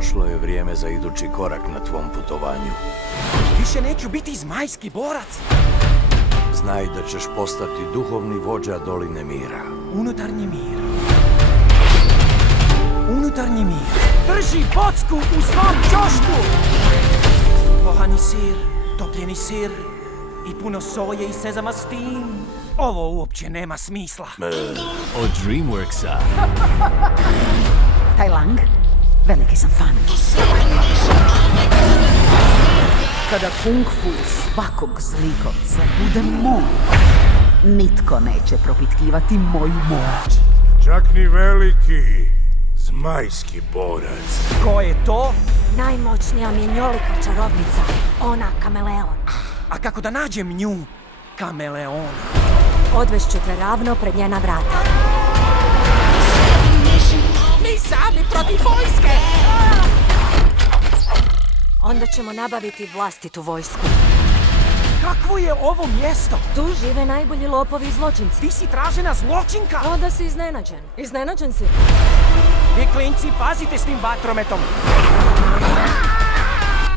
Došlo je vrijeme za idući korak na tvom putovanju. Više neću biti zmajski borac. Znaj da ćeš postati duhovni vođa Doline Mira. Unutarnji mir. Unutarnji mir. Drži bocku u svom čošku. Pohani sir, topljeni sir i puno soje i sezama s tim. Ovo uopće nema smisla. Od DreamWorksa. Taj Lang, veliki sam fan. Kada kung fu svakog zlikovca bude moj, nitko neće propitkivati moju moć. Čak ni veliki zmajski borac. Ko je to? Najmoćnija mjenjolika čarobnica, ona kameleon. A kako da nađem nju, kameleon? Odvešću te ravno pred njena vrata. Mi sami protiv vojske! Onda ćemo nabaviti vlastitu vojsku. Kakvo je ovo mjesto? Tu žive najbolji lopovi i zločinci. Ti si tražena zločinka? Onda si iznenađen. Iznenađen si. Vi klinci, pazite s tim vatrometom.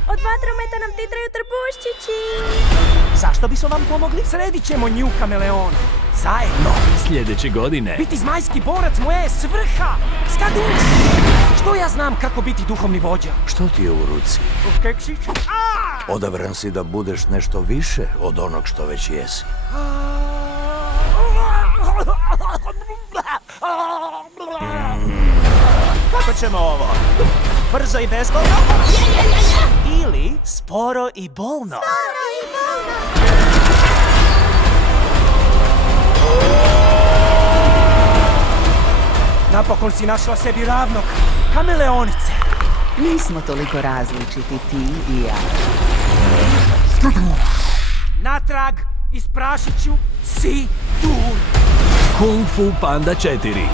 Od vatrometa nam titraju trbuščići. Zašto bismo vam pomogli? Sredit ćemo nju, kameleon. Zajedno. Sljedeće godine. Biti zmajski borac moja je svrha. Skaduš! Što ja znam kako biti duhovni vođa? Što ti je u ruci? Keksić? Odabran si da budeš nešto više od onog što već jesi. Kako ćemo ovo? Brzo i bezbolno? Ili sporo i bolno? Napokon si našla sebi ravnog, kameleonice. Nismo toliko različiti, ti i ja. Natrag, isprašit ću si dur. Kung Fu Panda 4.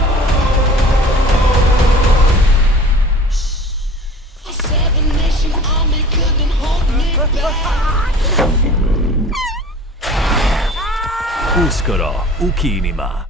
Uskoro u kinima.